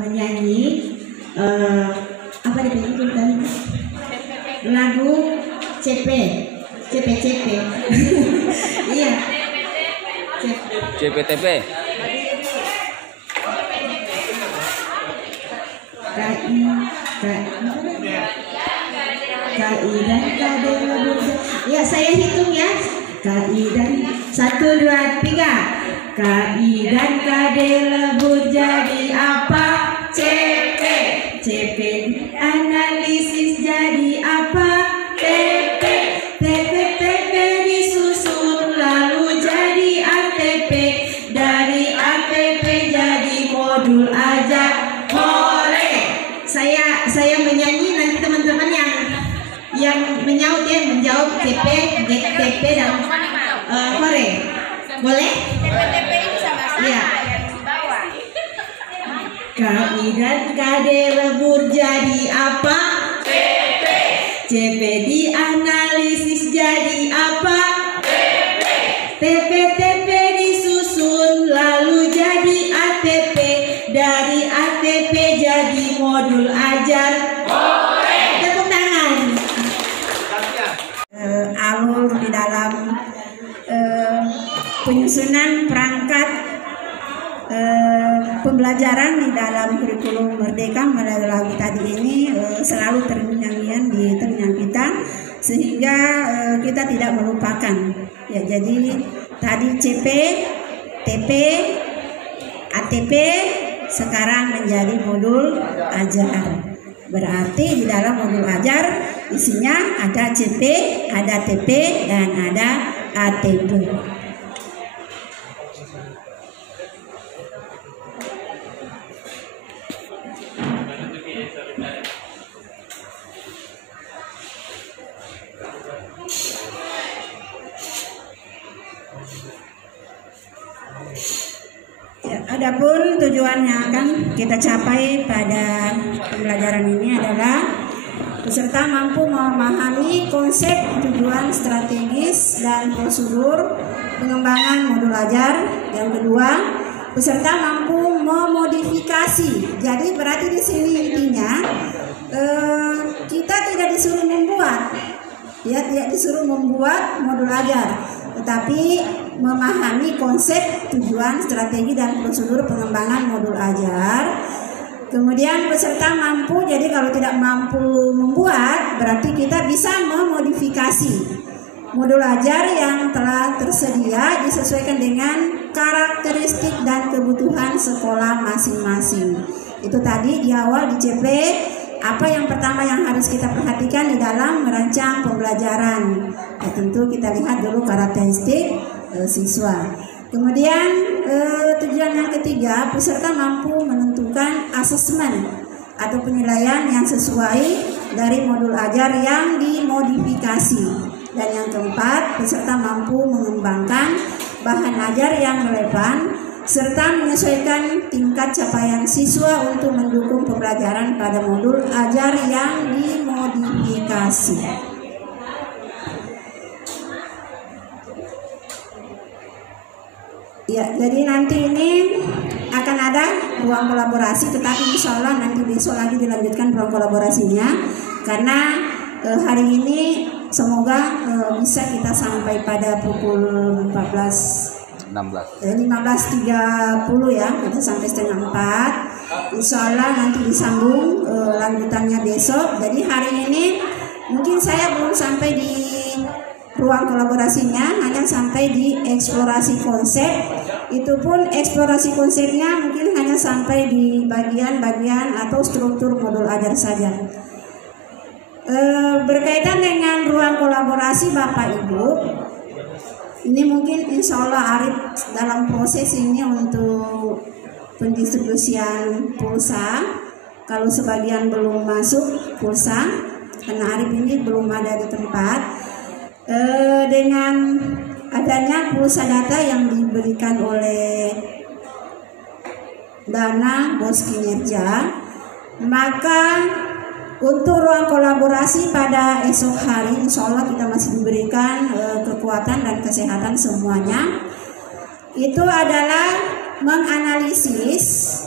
Menyanyi apa dibilang lagu CP iya CPTP KI dan KD lebur. Ya, saya hitung ya. KI dan 1, 2, 3. KI dan KD lebur jadi apa? CP. CP analisis jadi apa? TP. TP disusun lalu jadi ATP. Dari ATP jadi modul ajar. Hore. Saya menyanyi, nanti teman-teman yang menyaut ya, menjawab TP, GTP dan hore. Boleh? TP itu sama-sama Iya. yang di bawah. KI dan KD lebur jadi apa? CP. CP dianalisis jadi apa? TP. TP disusun lalu jadi ATP. Dari ATP jadi modul ajar. Tepuk tangan. Alur di dalam penyusunan perangkat pembelajaran di dalam kurikulum Merdeka melalui lagu tadi ini selalu terngiang-ngiang di telinga kita sehingga kita tidak melupakan ya. Jadi tadi CP, TP, ATP sekarang menjadi modul ajar. Berarti di dalam modul ajar isinya ada CP, ada TP dan ada ATP. Ya, adapun tujuan yang akan kita capai pada pembelajaran ini adalah peserta mampu memahami konsep, tujuan strategis dan prosedur pengembangan modul ajar. Yang kedua, peserta mampu memodifikasi. Jadi berarti di sini intinya kita tidak disuruh membuat, ya tidak disuruh membuat modul ajar, tetapi memahami konsep, tujuan, strategi dan prosedur pengembangan modul ajar. Kemudian peserta mampu, jadi kalau tidak mampu membuat, berarti kita bisa memodifikasi modul ajar yang telah tersedia disesuaikan dengan karakteristik dan kebutuhan sekolah masing-masing. Itu tadi di awal di CP, apa yang pertama yang harus kita perhatikan di dalam merancang pembelajaran. Ya, tentu kita lihat dulu karakteristik siswa. Kemudian tujuan yang ketiga, peserta mampu menentukan asesmen atau penilaian yang sesuai dari modul ajar yang dimodifikasi. Dan yang keempat, peserta mampu mengembangkan bahan ajar yang relevan serta menyesuaikan tingkat capaian siswa untuk mendukung pembelajaran pada modul ajar yang dimodifikasi. Ya, jadi nanti ini akan ada ruang kolaborasi, tetapi insya Allah nanti besok lagi dilanjutkan ruang kolaborasinya, karena hari ini semoga bisa kita sampai pada pukul 15.30 ya, kita sampai setengah 4. Insya Allah nanti disambung lanjutannya besok. Jadi hari ini mungkin saya belum sampai di ruang kolaborasinya, hanya sampai di eksplorasi konsep. Itu pun eksplorasi konsepnya mungkin hanya sampai di bagian-bagian atau struktur modul ajar saja. Berkaitan dengan ruang kolaborasi Bapak Ibu, ini mungkin insya Allah Arif dalam proses ini untuk pendistribusian pulsa. Kalau sebagian belum masuk pulsa, karena Arif ini belum ada di tempat, dengan adanya pulsa data yang diberikan oleh Dana Bos Kinerja, maka untuk ruang kolaborasi pada esok hari insya Allah kita masih diberikan kekuatan dan kesehatan semuanya. Itu adalah menganalisis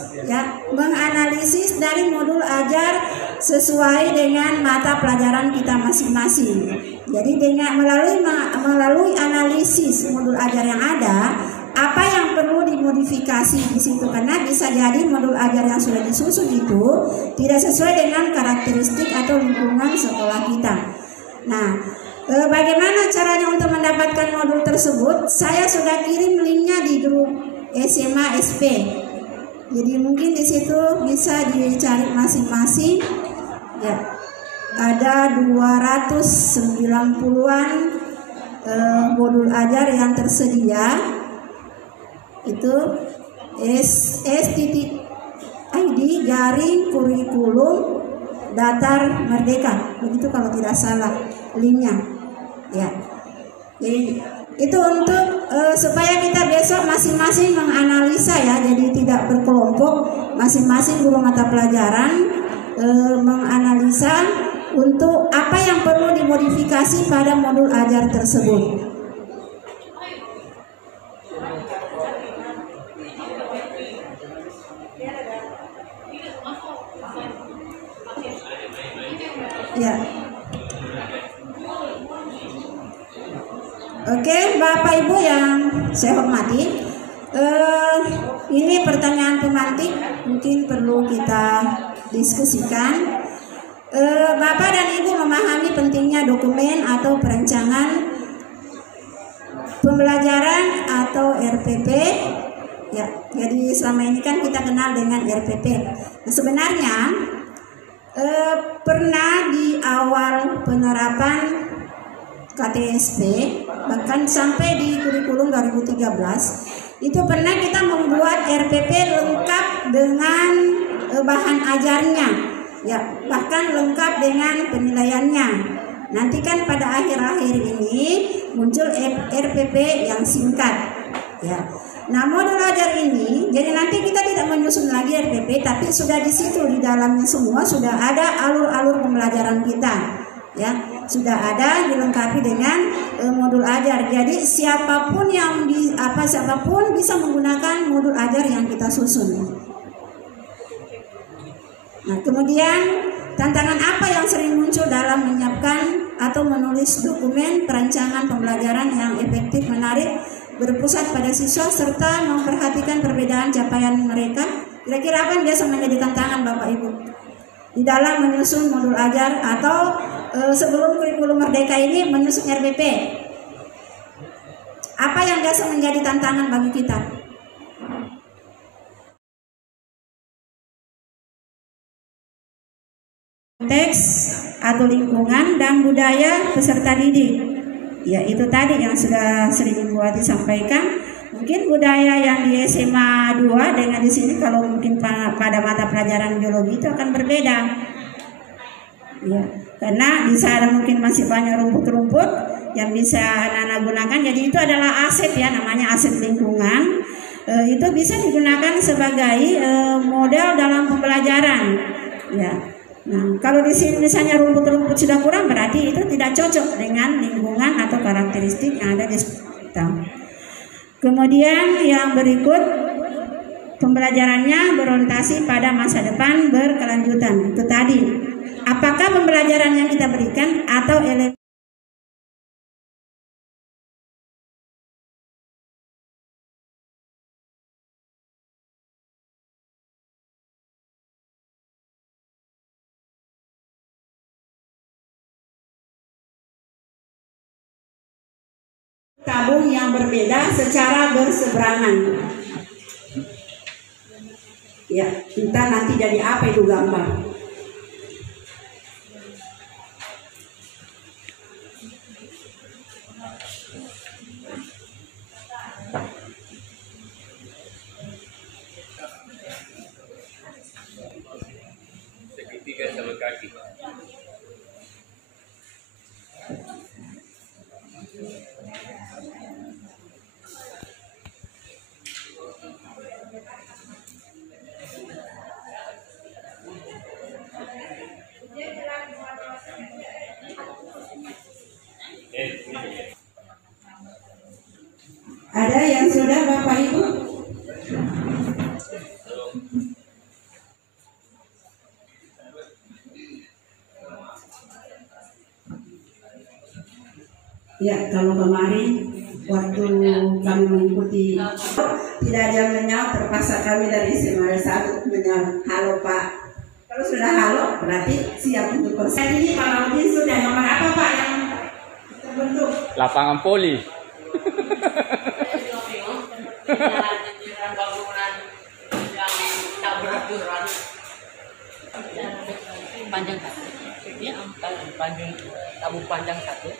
dari modul ajar sesuai dengan mata pelajaran kita masing-masing. Jadi dengan melalui analisis modul ajar yang ada, apa yang perlu dimodifikasi di situ, karena bisa jadi modul ajar yang sudah disusun itu tidak sesuai dengan karakteristik atau lingkungan sekolah kita. Nah, bagaimana caranya untuk mendapatkan modul tersebut? Saya sudah kirim linknya di grup SMA SP. Jadi mungkin di situ bisa dicari masing-masing. Ya, ada 290-an modul ajar yang tersedia. Itu s.id/kurikulum datar merdeka, begitu kalau tidak salah linknya. Ya, jadi itu untuk supaya kita besok masing-masing menganalisa ya, jadi tidak berkelompok, masing-masing guru mata pelajaran menganalisa untuk apa yang perlu dimodifikasi pada modul ajar tersebut. Ya. Oke, Bapak Ibu yang saya hormati, ini pertanyaan pemantik mungkin perlu kita diskusikan. Bapak dan Ibu memahami pentingnya dokumen atau perencanaan pembelajaran atau RPP. Ya, jadi selama ini kan kita kenal dengan RPP. Nah, sebenarnya pernah di awal penerapan KTSP, bahkan sampai di kurikulum 2013, itu pernah kita membuat RPP lengkap dengan bahan ajarnya, ya, bahkan lengkap dengan penilaiannya. Nanti kan pada akhir-akhir ini muncul RPP yang singkat, ya. Nah, modul ajar ini, jadi nanti kita tidak menyusun lagi RPP, tapi sudah di situ di dalamnya semua sudah ada alur-alur pembelajaran kita, ya, sudah ada dilengkapi dengan modul ajar. Jadi siapapun siapapun bisa menggunakan modul ajar yang kita susun. Nah, kemudian tantangan apa yang sering muncul dalam menyiapkan atau menulis dokumen perancangan pembelajaran yang efektif, menarik, berpusat pada siswa serta memperhatikan perbedaan capaian mereka? Kira-kira apa yang biasa menjadi tantangan Bapak Ibu di dalam menyusun modul ajar atau sebelum kurikulum merdeka ini menyusun RPP? Apa yang biasa menjadi tantangan bagi kita? Teks atau lingkungan dan budaya peserta didik. Ya, itu tadi yang sudah sering Ibu Wati sampaikan. Mungkin budaya yang di SMA 2 dengan di sini kalau mungkin pada mata pelajaran biologi itu akan berbeda. Ya, karena di sana mungkin masih banyak rumput-rumput yang bisa anak-anak gunakan. Jadi itu adalah aset ya, namanya aset lingkungan. Itu bisa digunakan sebagai model dalam pembelajaran. Ya. Nah, kalau di sini misalnya rumput-rumput sudah kurang, berarti itu tidak cocok dengan lingkungan atau karakteristik yang ada di sekitar. Kemudian yang berikut, pembelajarannya berorientasi pada masa depan berkelanjutan. Itu tadi, apakah pembelajaran yang kita berikan atau elemen tabung yang berbeda secara berseberangan. Ya, entah nanti jadi apa itu gambar. Segitiga sama kaki. Ada yang sudah Bapak Ibu? Ya, kalau kemarin waktu kami mengikuti tidak ada yang menjawab, terpaksa kami dari SMA 1 menjawab, halo Pak. Kalau sudah halo berarti siap untuk proses. Ini Pak Maudin sudah nomor apa Pak yang terbentuk? Lapangan voli. Panjang satu, ya panjang tabung panjang satu,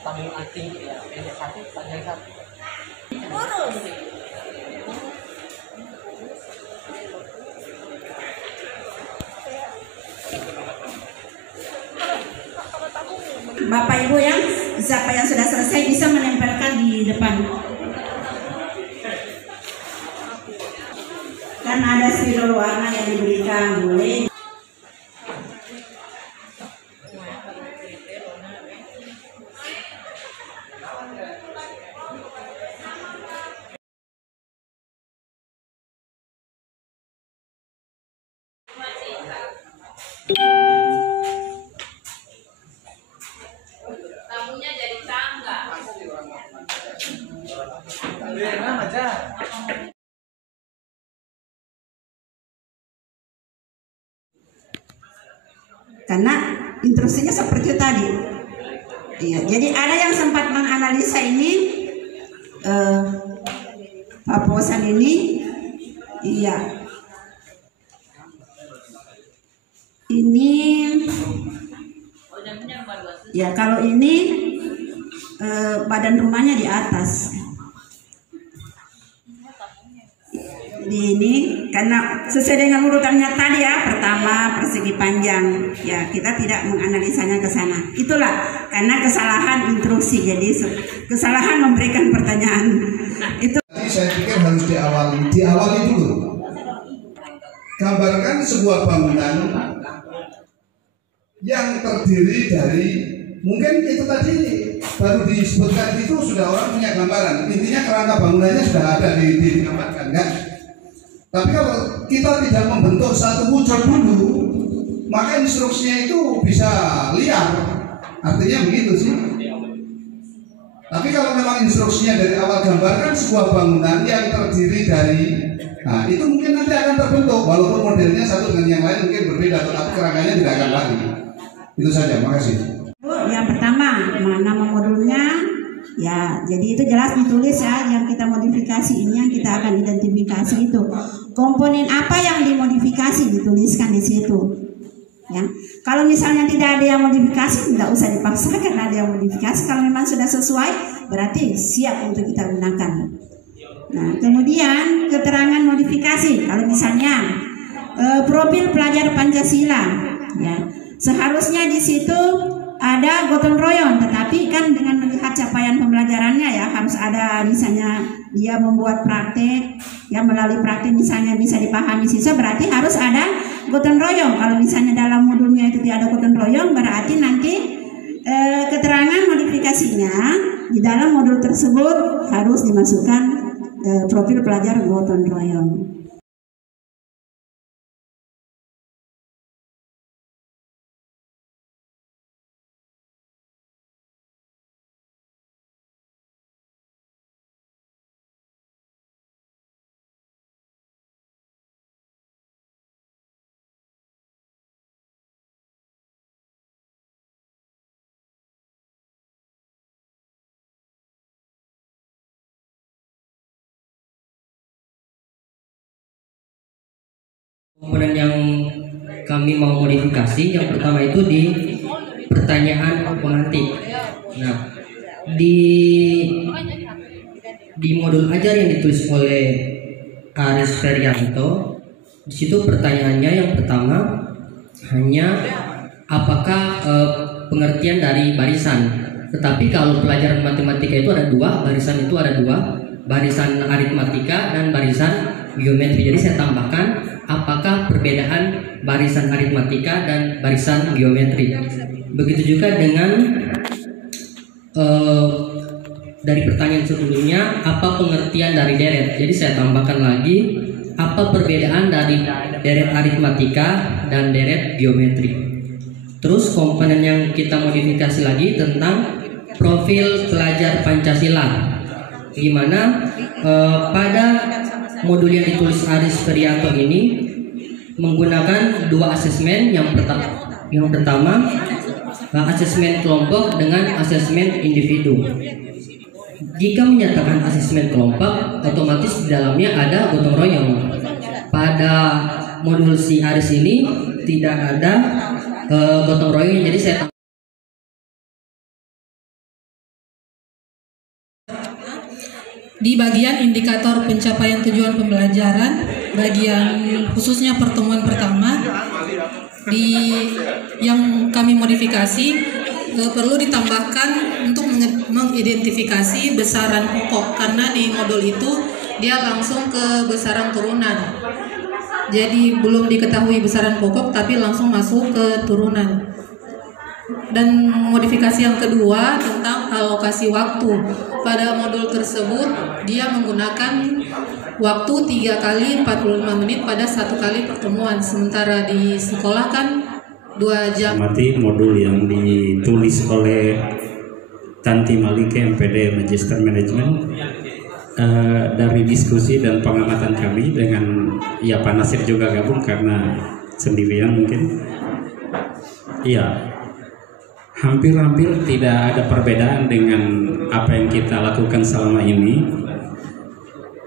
tabung anting ya pendek satu, panjang satu. Bapak Ibu siapa yang sudah selesai bisa menempelkan di depan. Dan ada spidol warna yang diberikan, boleh. Tamunya jadi tangga. Karena instruksinya seperti tadi. Iya, jadi ada yang sempat menganalisa ini paposan ini, iya. Ini ya kalau ini badan rumahnya di atas. Di ini karena sesuai dengan urutannya tadi ya, pertama persegi panjang ya, kita tidak menganalisanya ke sana. Itulah karena kesalahan instruksi, jadi kesalahan memberikan pertanyaan itu. Saya pikir harus diawali dulu. Gambarkan sebuah bangunan yang terdiri dari, mungkin itu tadi baru disebutkan itu sudah orang punya gambaran. Intinya kerangka bangunannya sudah ada digambarkan kan. Tapi kalau kita tidak membentuk satu wujud dulu, maka instruksinya itu bisa liar. Artinya begitu sih. Tapi kalau memang instruksinya dari awal gambarkan sebuah bangunan yang terdiri dari, nah itu mungkin nanti akan terbentuk, walaupun modelnya satu dengan yang lain mungkin berbeda, tetapi kerangkanya tidak akan lari. Itu saja, makasih. Yang pertama, nama modulnya. Ya, jadi itu jelas ditulis ya, yang kita modifikasi ini yang kita akan identifikasi itu. Komponen apa yang dimodifikasi dituliskan di situ. Ya. Kalau misalnya tidak ada yang modifikasi, tidak usah dipaksakan ada yang modifikasi. Kalau memang sudah sesuai, berarti siap untuk kita gunakan. Nah, kemudian keterangan modifikasi. Kalau misalnya profil pelajar Pancasila, ya, seharusnya di situ ada gotong royong, tetapi kan dengan melihat capaian pembelajarannya ya harus ada, misalnya dia membuat praktek, ya melalui praktek misalnya bisa dipahami siswa, berarti harus ada gotong royong. Kalau misalnya dalam modulnya itu tidak ada gotong royong, berarti nanti keterangan modifikasinya di dalam modul tersebut harus dimasukkan profil pelajar gotong royong. Komponen yang kami mau modifikasi, yang pertama itu di pertanyaan pengantin. Nah, di modul ajar yang ditulis oleh Aris Ferianto, di situ pertanyaannya yang pertama hanya apakah pengertian dari barisan. Tetapi kalau pelajaran matematika itu ada dua, barisan itu ada dua, barisan aritmatika dan barisan geometri. Jadi saya tambahkan apakah perbedaan barisan aritmatika dan barisan geometri. Begitu juga dengan dari pertanyaan sebelumnya, apa pengertian dari deret. Jadi saya tambahkan lagi, apa perbedaan dari deret aritmatika dan deret geometri. Terus komponen yang kita modifikasi lagi tentang profil pelajar Pancasila, di mana pada modul yang ditulis Aris Ferianto ini menggunakan 2 asesmen. Yang pertama asesmen kelompok dengan asesmen individu. Jika menyatakan asesmen kelompok, otomatis di dalamnya ada gotong royong. Pada modul si Aris ini tidak ada gotong royong, jadi saya di bagian indikator pencapaian tujuan pembelajaran, bagian khususnya pertemuan pertama yang kami modifikasi, perlu ditambahkan untuk mengidentifikasi besaran pokok, karena di modul itu dia langsung ke besaran turunan. Jadi belum diketahui besaran pokok tapi langsung masuk ke turunan. Dan modifikasi yang kedua tentang alokasi waktu. Pada modul tersebut dia menggunakan waktu 3 kali 45 menit pada 1 kali pertemuan, sementara di sekolah kan 2 jam. Mati modul yang ditulis oleh Tanti Malike MPD Magister Management, dari diskusi dan pengamatan kami dengan Pak Nasir juga gabung karena sendirian mungkin. Iya. Hampir-hampir tidak ada perbedaan dengan apa yang kita lakukan selama ini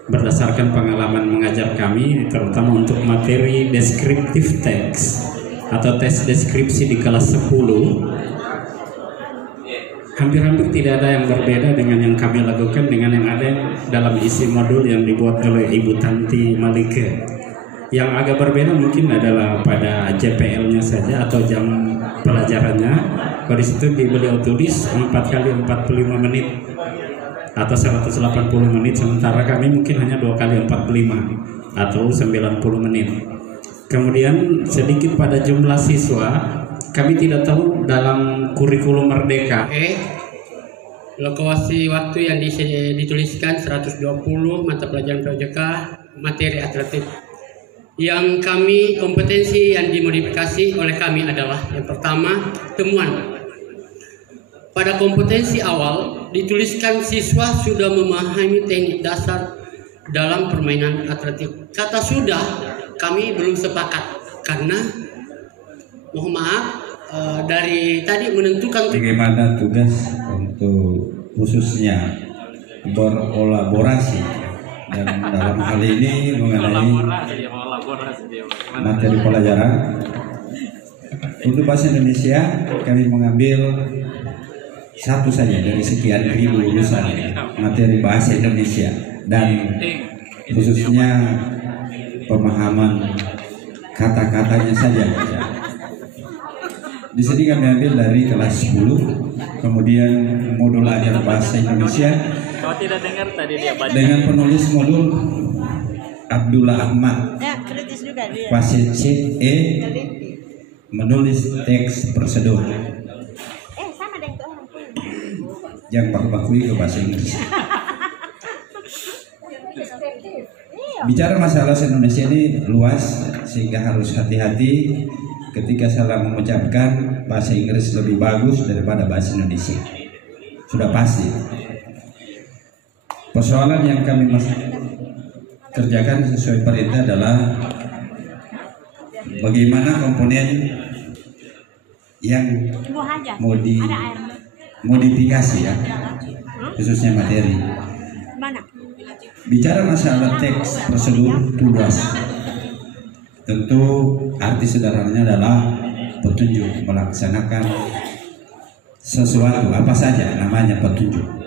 berdasarkan pengalaman mengajar kami, terutama untuk materi descriptive text atau tes deskripsi di kelas 10. Hampir-hampir tidak ada yang berbeda dengan yang kami lakukan dengan yang ada dalam isi modul yang dibuat oleh Ibu Tanti Malike. Yang agak berbeda mungkin adalah pada JPL-nya saja atau jam pelajarannya. Pada situ beliau tulis 4 kali 45 menit atau 180 menit, sementara kami mungkin hanya 2 kali 45 atau 90 menit. Kemudian sedikit pada jumlah siswa, kami tidak tahu dalam kurikulum Merdeka. Lokasi waktu yang dituliskan 120 mata pelajaran POJK materi atletik. Yang kami kompetensi yang dimodifikasi oleh kami adalah yang pertama temuan. Pada kompetensi awal dituliskan siswa sudah memahami teknik dasar dalam permainan atletik. Kata sudah kami belum sepakat karena mohon maaf dari tadi menentukan bagaimana tugas untuk khususnya berkolaborasi dan dalam hal ini mengenai materi pelajaran. Untuk bahasa Indonesia kami mengambil satu saja dari sekian ribu urusan materi bahasa Indonesia, dan khususnya pemahaman kata-katanya saja. Di sini kami ambil dari kelas 10, kemudian modul ajar bahasa Indonesia dengan penulis modul Abdullah Ahmad, Fasil CE, menulis teks prosedur yang baku-bakui ke bahasa Inggris. Bicara masalah bahasa Indonesia ini luas, sehingga harus hati-hati ketika salah mengucapkan bahasa Inggris lebih bagus daripada bahasa Indonesia. Sudah pasti. Persoalan yang kami kerjakan sesuai perintah adalah bagaimana komponen yang mau dimodifikasi, ya, khususnya materi. Bicara masalah teks prosedur tugas, tentu arti sederhananya adalah petunjuk melaksanakan sesuatu, apa saja namanya petunjuk.